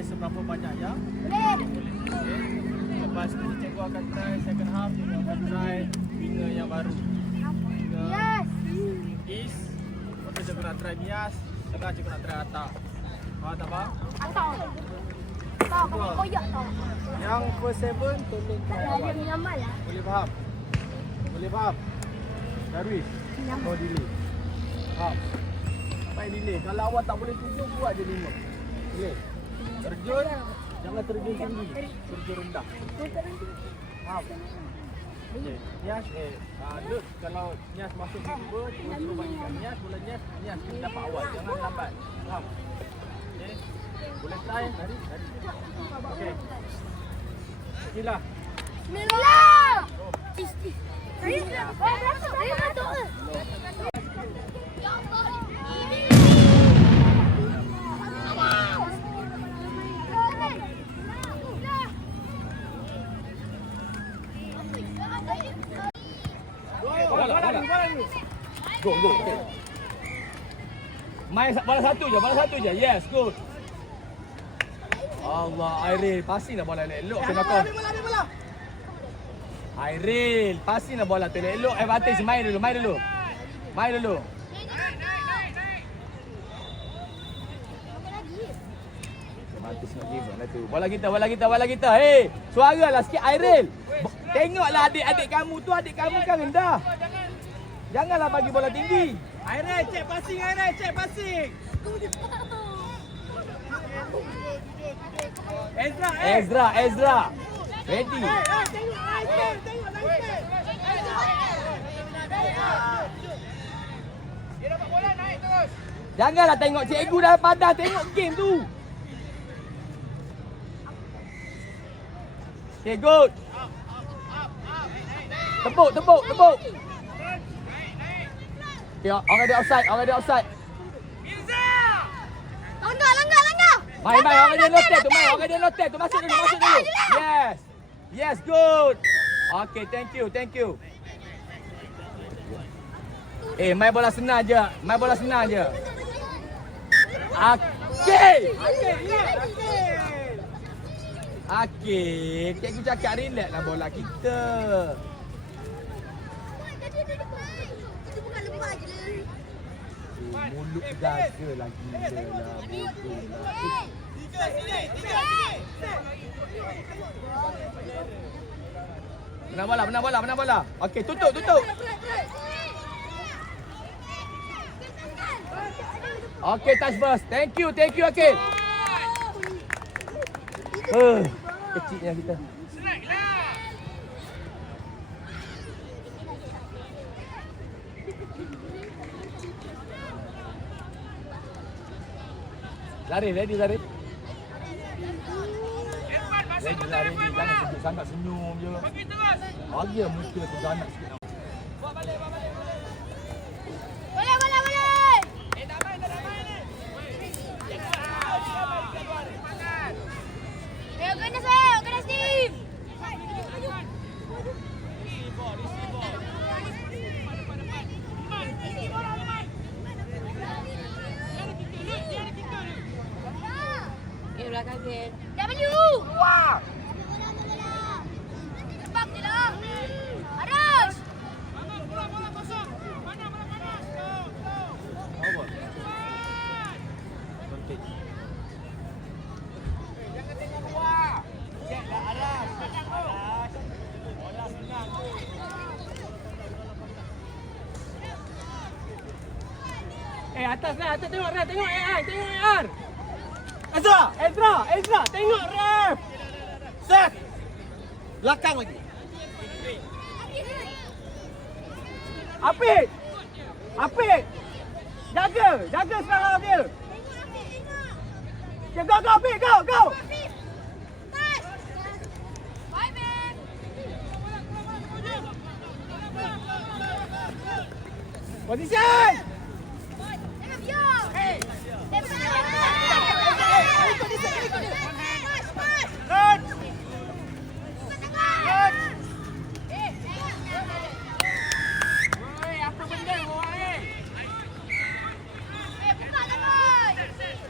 try seberapa banyak ya? Boleh. Okay. Lepas tu cikgu akan try second half, cikgu akan try winger yang baru. Yes. Is. Lepas tu cikgu nak try Nias, tengah cikgu nak try Atta. Faham tak faham? Atau. Tak, kami koyak tau. Yang first 7 tolong try awal. Dia menyamal lah. Boleh faham? Boleh faham? Darwis? No delay. Faham? Sampai delay. Kalau awak tak boleh tunjuk, buat je 5. Boleh? Terjun, jangan terjun tinggi. Terjun rendah. Faham? Okay. Nias, Lut, kalau Nias masuk tiba, cikgu suruh bagikan Nias, bola Nias kena dapat awal. Jangan lambat. Faham? Okay? Boleh try? Tarik. Okay. Bismillah. Bismillah. Saya masuk ke? Go. Okay. Main bola satu je. Yes, good. Allah, Airil, passing lah bola elok. Kena kau. Airil, passing lah bola tu elok. Advantage, main dulu. Advantage nak give lah tu. Bola kita. Hey, suaralah sikit Airil. Tengoklah adik-adik kamu tu, adik kamu kan rendah. Janganlah bagi bola tinggi. Airil, cek passing. Ezra. Ready. Dia dapat bola naik terus. Janganlah tengok cikgu dah padang, tengok game tu. Okay, good. Tepuk. Okay, orang dia offside. Langgar. Main, orang dia notet tu, masuk dulu. Yes, good. Okay, thank you. Main bola senang je. Okey, cikgu cakap relax lah bola kita. Mulut jaga lagi lah. Menang bola. Okey, tutup. Okey, touch first. Thank you, Akil. Kecilnya kita. Lari. Ready. Lari. Jangan sejuk sangat, senyum je. Bagi muka tu ganak sikit. Buat balik. Boleh. Tak main ni. Organize team. Belakang gate. W. Wah. Cepat je lah. Harus. Bola kosong. Mana bola panas? Go. Jangan tengok luar. Ceklah aras. Bola senang tu. Atas tengok Ran, tengok AR. Ezra, tengok ref. Set. Belakang lagi. Apik. Jaga sekarang dia. Go, Apik, go. Bye, babe. Position.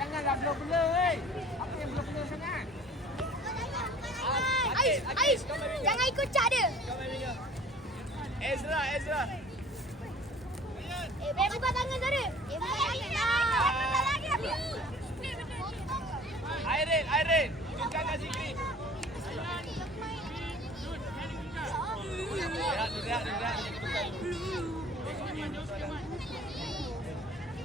Janganlah blur-blur. Apa yang blur-blur sangat? Buka tangan tadi. Buka tangan lagi. Airin. Tunjukkan kat Zikri.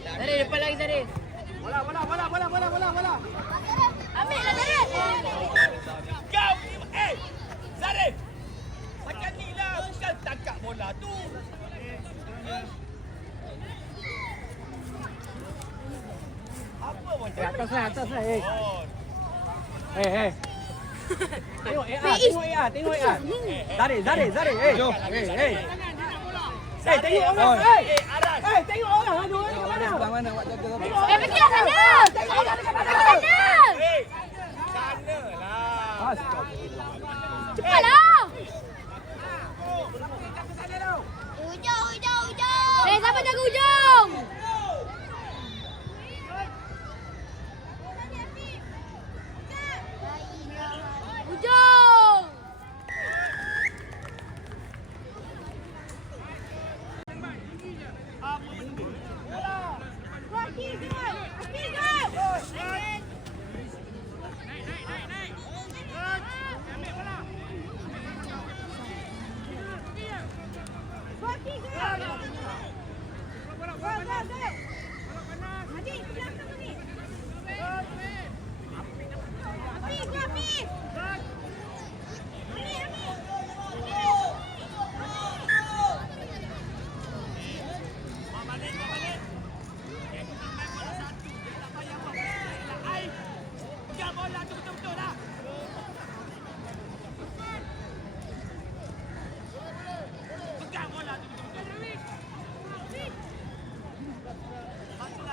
Tadi depan lagi tadi. Bola. Ambil lah tadi. Kau, Zarif. Macam ni lah, bukan tangkap bola tu. Apa macam Atas lah. Tengok AR. Zari. Jom. Tengok orang. Aras. Tengok orang. Aduh, Sebelah mana awak jaga? Pergi lah sana. Tengok orang dekat sana. Sana lah. Cepatlah. Hujung. Siapa jaga hujung? Hujung.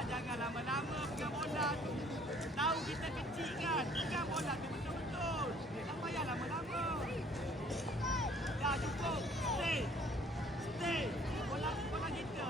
Jangan lama-lama pegang bola tu. Tahu kita kecil kan. Pegang bola tu betul-betul. Tak payah lama-lama. Dah cukup. Stay. Bola kita.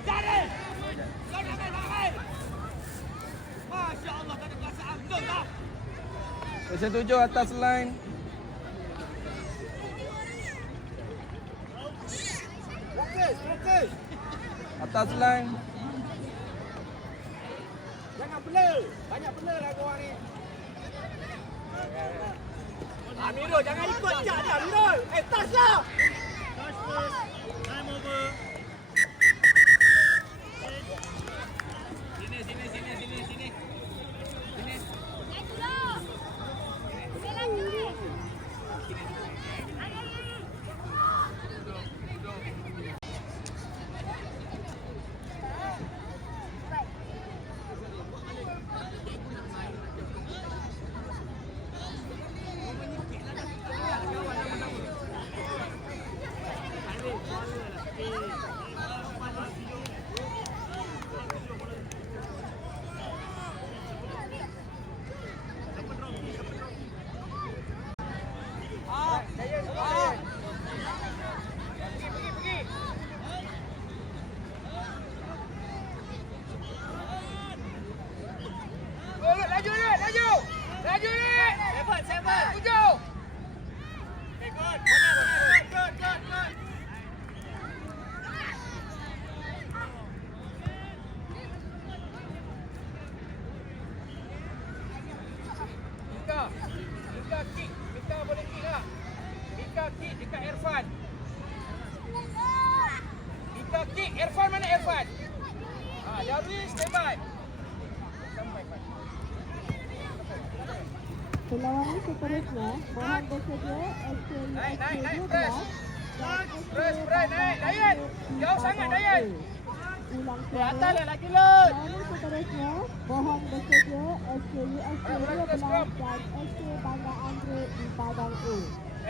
Zarif! Kau nak main? Masya Allah, tak ada perasaan. Betul tak? Saya 7 atas line. Fokus. Atas line. Jangan blur. Banyak blur lah korang ni. Amirul, jangan ikut cak dia, Amirul. Touch lah. Time over. Sini. Laju ni. Seven. Hujung. Okay, good. Mika kick. Mika boleh kick tak? Mika kick dekat Irfan. Mika kick. Irfan mana Irfan? Darwis, standby. Sampai. Perlawanan seterusnya, mohon bersedia Naik, press, naik, Dayan. Jauh sangat, Dayan. ulang Di atas suara. lah lagi Lut. Lawan seterusnya, mohon bersedia SKUSK 12 dan SK Banda Andre di padang A.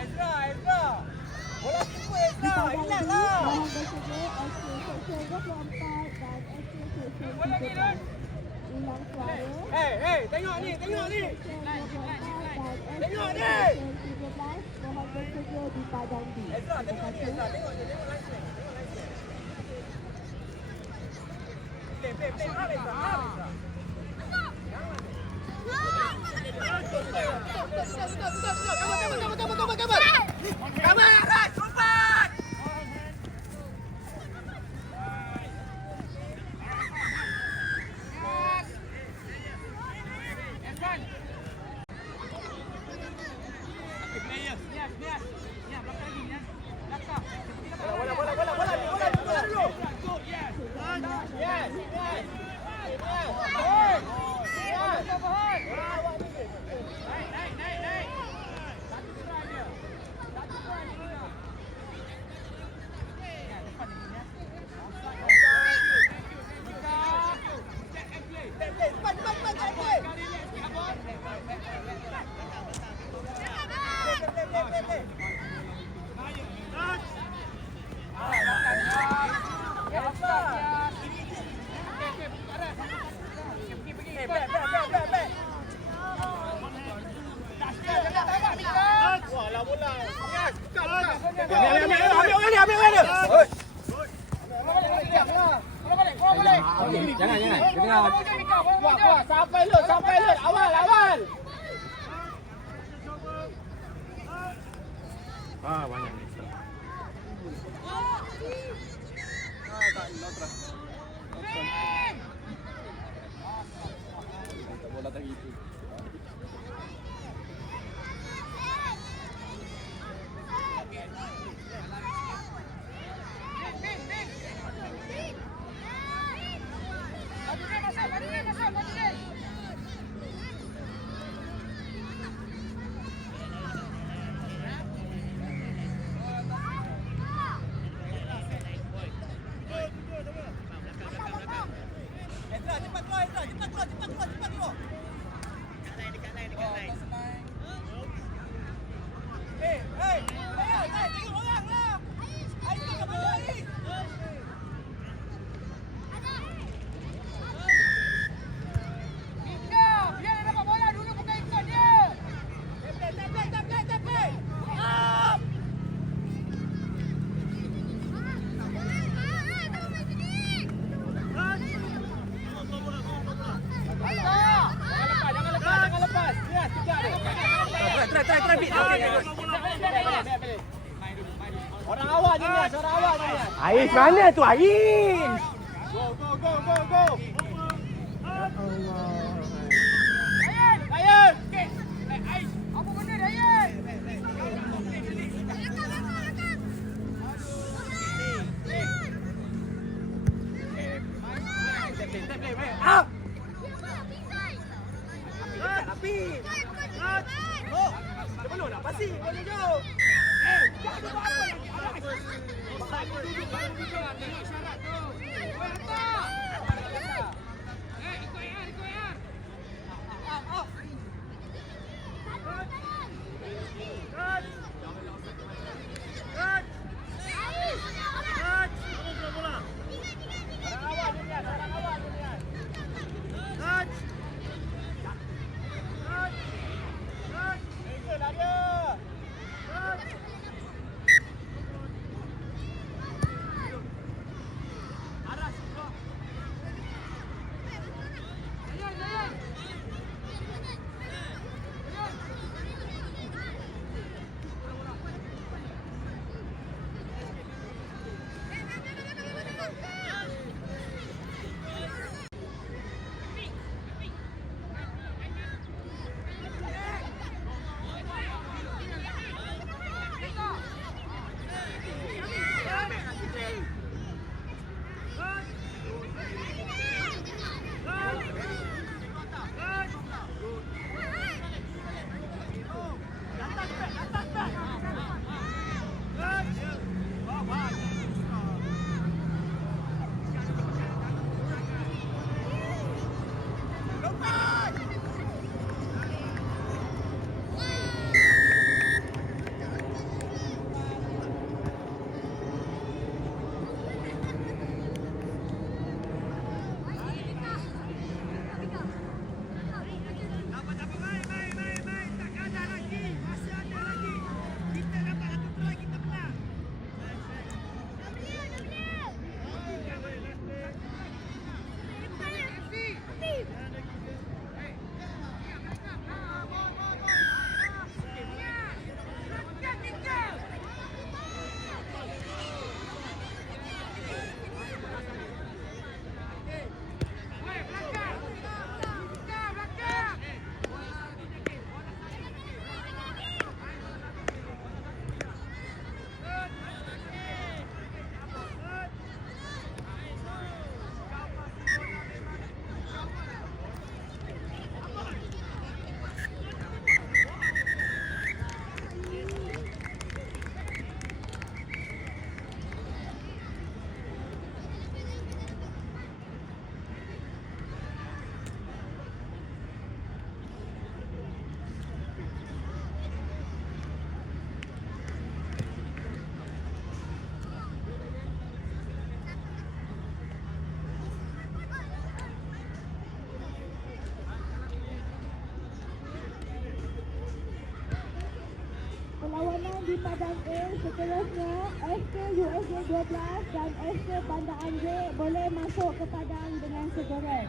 Ezra. Bola tipu Di Ezra. padang B, Ingatlah. mohon bersedia SK Seksyen 24 dan SK Seksyen 17. Ulang suara. Tengok ni. Seksyen 24 dan SK Tengok ni. Seksyen 17 mohon bersedia di padang B. Ezra, tengok ni Ezra. Tengok je, tengok license. Play. Harap Ezra. Kabar, Ras, cepat. Jangan. Kuat. Sampai Lut. Awal. Banyak ni. Bola tadi itu. Ezra, cepat keluar. Tengok orang lah. Air tak boleh lari. Jangan lepas. Ya, tiga dia. Orang awal je Nias. Ais mana tu Ais? Go. di padang A. Seterusnya SK USJ 12 dan SK Bandar Anggrek boleh masuk ke padang dengan segera.